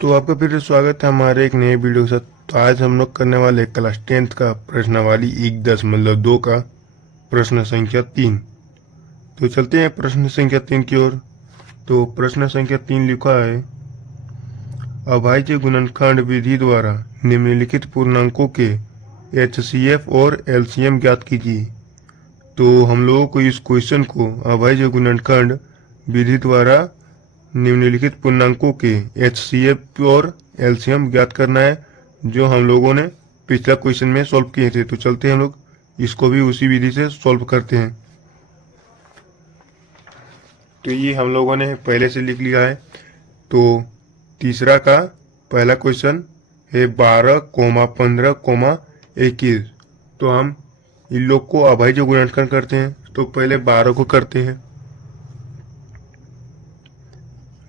तो आपका फिर से स्वागत है हमारे एक नए वीडियो के साथ। तो आज हम लोग करने वाले क्लास 10th का प्रश्नावली 1.10 का प्रश्न संख्या 3। तो चलते हैं प्रश्न संख्या 3 की ओर। तो प्रश्न संख्या 3 लिखा है, अभाज्य गुणनखंड विधि द्वारा निम्नलिखित पूर्णांकों के HCF और LCM ज्ञात कीजिए। तो हम लोगों को इस क्वेश्चन को अभाज्य गुणनखंड विधि द्वारा निम्नलिखित पूर्णांकों के HCF और LCM ज्ञात करना है, जो हम लोगों ने पिछला क्वेश्चन में सॉल्व किए थे। तो चलते हैं हम लोग इसको भी उसी विधि से सॉल्व करते हैं। तो ये हम लोगों ने पहले से लिख लिया है। तो तीसरा का पहला क्वेश्चन है 12,15,21। तो हम इन लोग को अभाज्य गुणनखंड करते हैं। तो पहले 12 को करते हैं।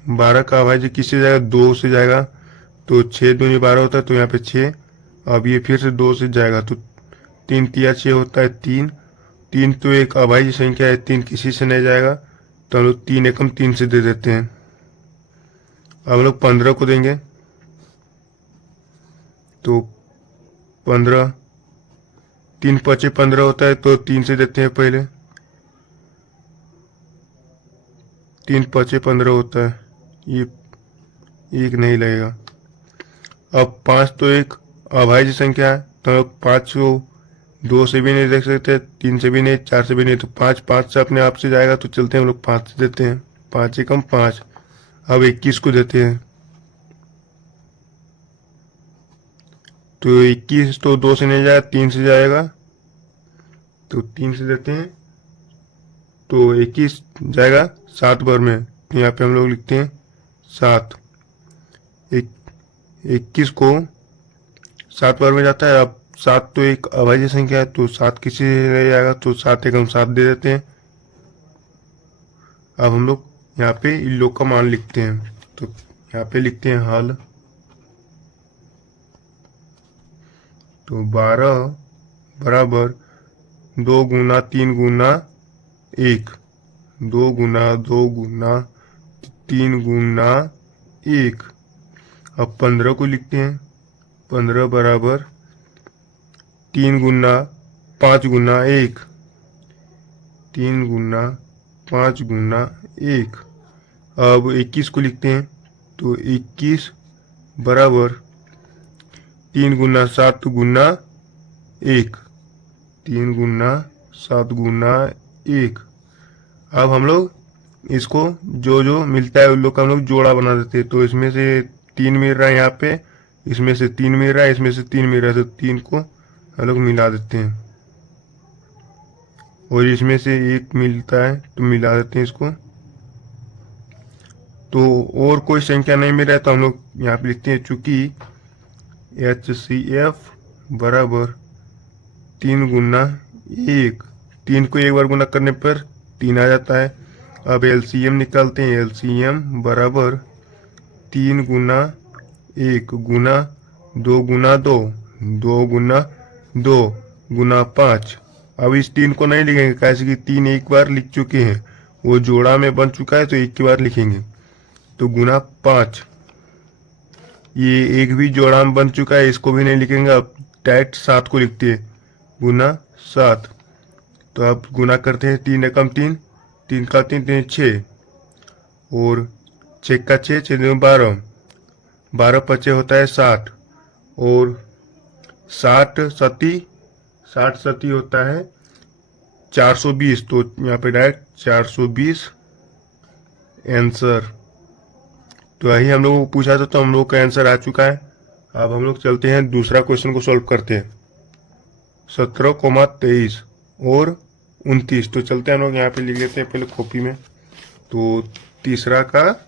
12 का अभाज्य किससे जाएगा? 2 से जाएगा। तो 6 दूनी 12 होता है, तो यहाँ पे 6। अब ये फिर से 2 से जाएगा, तो 3 तिया 6 होता है 3। 3 तो एक अभाज्य संख्या है, 3 किसी से नहीं जाएगा, तो हम लोग 3 एकम 3 से दे देते हैं। अब हम लोग 15 को देंगे। तो 15, 3 5 15 होता है, तो 3 से देते हैं पहले। 3 5 15 होता है, ये एक नहीं लगेगा। अब 5 तो एक अभाज्य संख्या है, तो 5 को 2 से भी नहीं देख सकते, 3 से भी नहीं, 4 से भी नहीं, तो 5 से अपने आप से जाएगा। तो चलते हैं हम लोग 5 से देते हैं। 5 एकम 5। अब 21 को देते हैं। तो 21 तो 2 से नहीं जाएगा, 3 से जाएगा, तो 3 से देते हैं। तो 21 जाएगा 7 बार में, तो यहाँ पे हम लोग लिखते हैं 7। 21 को 7 बार में जाता है। अब 7 तो एक अभाज्य संख्या है, तो 7 किसी से नहीं जाएगा, तो 7 एकम 7 दे देते हैं। अब हम लोग यहाँ पे इन लोग का मान लिखते हैं। तो यहाँ पे लिखते हैं हल। तो 12 बराबर 2 गुना 3 गुना 1, 2 गुना 2 गुना 3 गुना 1। अब 15 को लिखते हैं। 15 बराबर 3 गुना 5 गुना 1, 3 गुना 5 गुना 1। अब 21 को लिखते हैं। तो 21 बराबर 3 गुना 7 गुना 1, 3 गुना 7 गुना 1। अब हम लोग इसको जो जो मिलता है उन लोग का हम लोग जोड़ा बना देते हैं। तो इसमें से 3 मिल रहा है यहाँ पे, इसमें से 3 मिल रहा है, इसमें से 3 मिल रहा है, तो 3 को हम लोग मिला देते हैं। और इसमें से 1 मिलता है, तो मिला देते हैं इसको। तो और कोई संख्या नहीं मिल रहा है, तो हम लोग यहाँ पे लिखते हैं, चूंकि HCF बराबर 3 गुना 1। 3 को एक बार गुना करने पर 3 आ जाता है। अब LCM निकालते हैं। LCM बराबर 3 गुना 1 गुना 2 गुना 2, 2 गुना 2 गुना 5। अब इस 3 को नहीं लिखेंगे, कैसे कि 3 एक बार लिख चुके हैं, वो जोड़ा में बन चुका है, तो एक की बार लिखेंगे। तो गुना 5, ये एक भी जोड़ा में बन चुका है, इसको भी नहीं लिखेंगे। अब डायरेक्ट 7 को लिखते हैं, गुना 7। तो अब गुना करते हैं। 3 एकम 3, 3 का 3 3 6, और 6 का 6 6 2 12, 12 पचे होता है 60, और 60 सती होता है 420। तो यहाँ पे डायरेक्ट 420 आंसर। तो यही हम लोगों को पूछा था, तो हम लोग का आंसर आ चुका है। अब हम लोग चलते हैं दूसरा क्वेश्चन को सॉल्व करते हैं। 17,23 और 29। तो चलते हैं हम लोग यहाँ पे लिख लेते हैं पहले कॉपी में। तो तीसरा का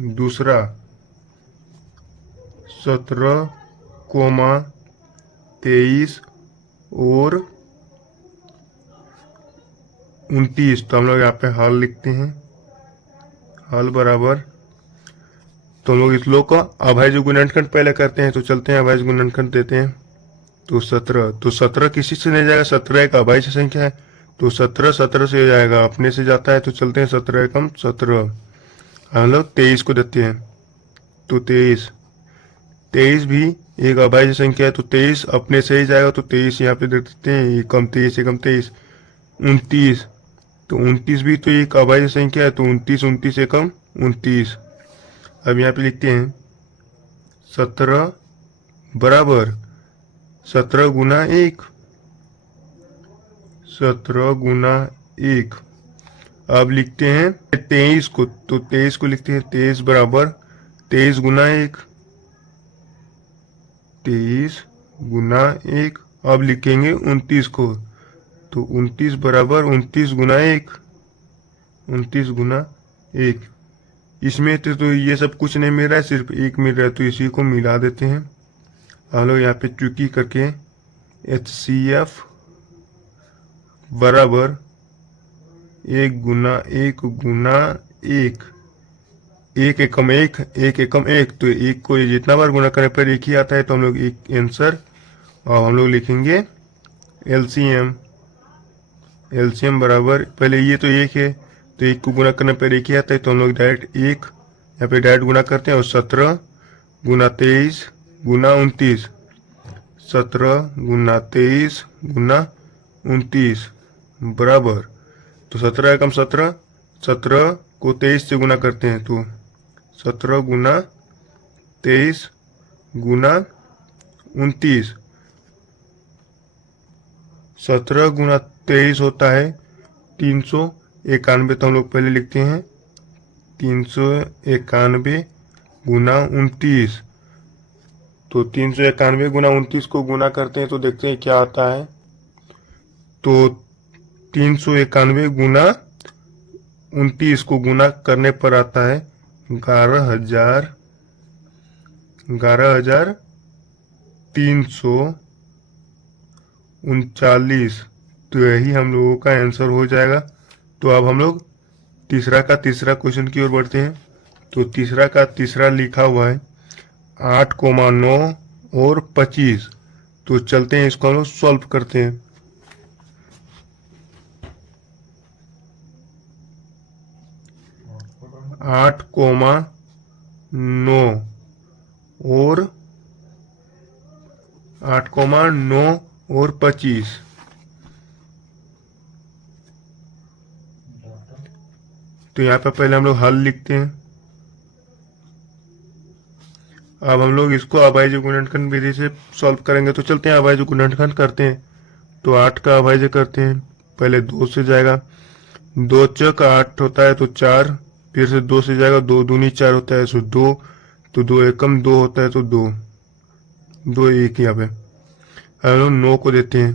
दूसरा 17,23 और 29। तो हम लोग यहाँ पे हल लिखते हैं। हल बराबर, तो हम लोग इस लोग का अभाज्य गुणनखंड पहले करते हैं। तो चलते हैं अभाज्य गुणनखंड देते हैं। तो 17, तो 17 किसी से नहीं जाएगा, 17 एक अभाज्य संख्या है, तो 17 17 से जाएगा, अपने से जाता है। तो चलते हैं 17 एकम 17। हम लोग 23 को देते हैं। तो 23। 23 भी एक अभाज्य संख्या है, तो 23 अपने से ही जाएगा, तो 23 यहाँ पे देख सकते हैं, एकम 23 एकम 23। 29, तो 29 भी तो एक अभाज्य संख्या है, तो 29 29 एकम 29। अब यहाँ पे लिखते हैं 17 बराबर 17 गुना 1, 17 गुना 1। अब लिखते हैं 23 को, तो 23 को लिखते हैं 23 बराबर 23 गुना 1, 23 गुना 1। अब लिखेंगे 29 को, तो 29 बराबर 29 गुना 1, 29 गुना 1। इसमें तो ये सब कुछ नहीं मिल रहा है, सिर्फ 1 मिल रहा है, तो इसी को मिला देते हैं। हम लोग यहाँ पे चुकी करके HCF बराबर 1 गुना 1 गुना 1, 1 एकम 1, 1 एकम 1, तो 1 को जितना बार गुना करने पर 1 ही आता है, तो हम लोग एक आंसर। और हम लोग लिखेंगे LCM, LCM बराबर, पहले ये तो 1 है, तो 1 को गुना करने पर 1 ही आता है, तो हम लोग डायरेक्ट 1 यहाँ पे डायरेक्ट गुना करते हैं, और 17 गुना 23 गुना 29, 17 गुना 23 गुना 29 बराबर, तो 17 एकम 17, 17 को 23 से गुना करते हैं, तो 17 गुना 23 गुना 29, 17 गुना 23 होता है 391, तो हम लोग पहले लिखते हैं 391 गुना 29, तो 391 गुना 29 को गुना करते हैं, तो देखते हैं क्या आता है। तो 391 गुना 29 को गुना करने पर आता है 11,339, तो यही हम लोगों का आंसर हो जाएगा। तो अब हम लोग तीसरा का तीसरा क्वेश्चन की ओर बढ़ते हैं। तो तीसरा का तीसरा लिखा हुआ है 8,9 और 25। तो चलते हैं, इसको हम लोग सॉल्व करते हैं। आठ कोमा 9 और 25। तो यहाँ पे पहले हम लोग हल लिखते हैं। अब हम लोग इसको अभाज्य गुणनखंड विधि से सॉल्व करेंगे। तो चलते हैं अभाज्य गुणनखंड करते हैं। तो 8 का अभाज्य करते हैं, पहले 2 से जाएगा, 2 चौक 8 होता है तो 4, फिर से 2 से जाएगा, 2 दूनी 4 होता है तो 2, तो 2 एकम 2 होता है तो 2, 2 1 यहाँ पे। हम लोग 9 को देते हैं,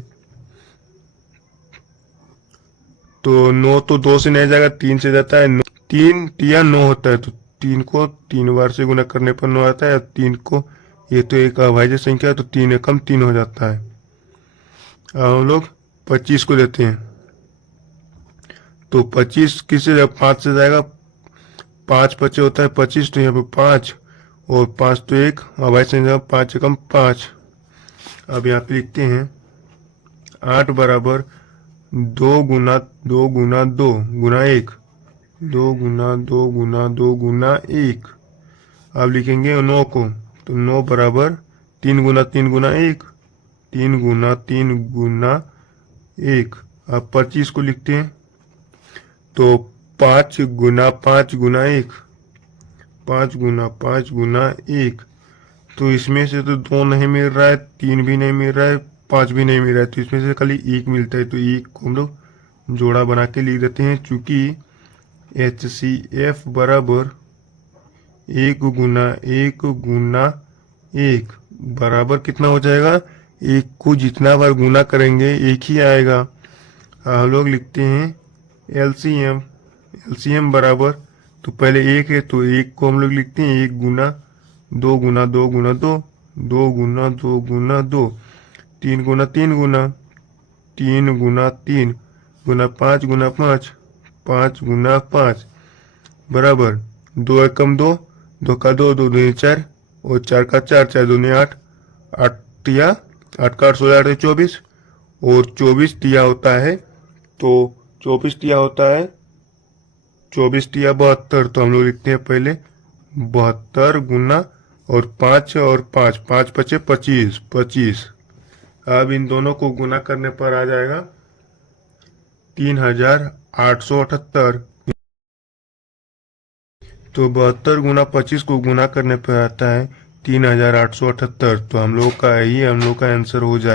तो 9 तो 2 से नहीं जाएगा, 3 से जाता है, 3 तिया 9 होता है, तो 3 को 3 बार से गुना करने पर 9 आता है। 3 को, ये तो एक अभाज्य संख्या है, तो 3 एकम 3 हो जाता है। अब हम लोग 25 को देते हैं, तो 25 किससे 5 से जाएगा, 5 बचे होता है 25, तो यहाँ पे 5 और 5 तो एक अभाज्य संख्या, 5 एकम 5। अब यहाँ पे लिखते हैं 8 बराबर 2 गुना 2 गुना 2 गुना 1, 2 गुना 2 गुना 2 गुना 1। अब लिखेंगे 9 को, तो 9 बराबर 3 गुना 3 गुना 1, 3 गुना 3 गुना 1। अब 25 को लिखते हैं, तो 5 गुना 5 गुना 1, 5 गुना 5 गुना 1। तो इसमें से तो 2 नहीं मिल रहा है, 3 भी नहीं मिल रहा है, 5 भी नहीं मिल रहा है, तो इसमें से खाली 1 मिलता है। तो 1 को हम लोग जोड़ा बना के लिख देते हैं, चूंकि HCF बराबर 1 गुना 1 गुना 1 बराबर कितना हो जाएगा, 1 को जितना बार गुना करेंगे 1 ही आएगा। हम लोग लिखते हैं LCM, LCM बराबर, तो पहले 1 है तो 1 को हम लोग लिखते हैं 1 गुना 2 गुना 2 गुना 2, 2 गुना 2 गुना 2, 3 गुना 3 गुना 3 गुना 3 गुना 5 गुना 5, 5 गुना 5 बराबर 2 एकम 2, 2 का 2, 2 दूनी 4 और 4 का 4, 4 दूनी 8, 8 तिया 8 का 8 16 8 24 और 24 तिया होता है, तो 24 तिया होता है 24 तिया 72। तो हम लोग लिखते हैं पहले 72 गुना और 5 और 5, 5 पचे 25, 25। अब इन दोनों को गुना करने पर आ जाएगा 3878। तो 72 गुना 25 को गुना करने पर आता है 3878। तो हम लोग का आंसर हो जाए।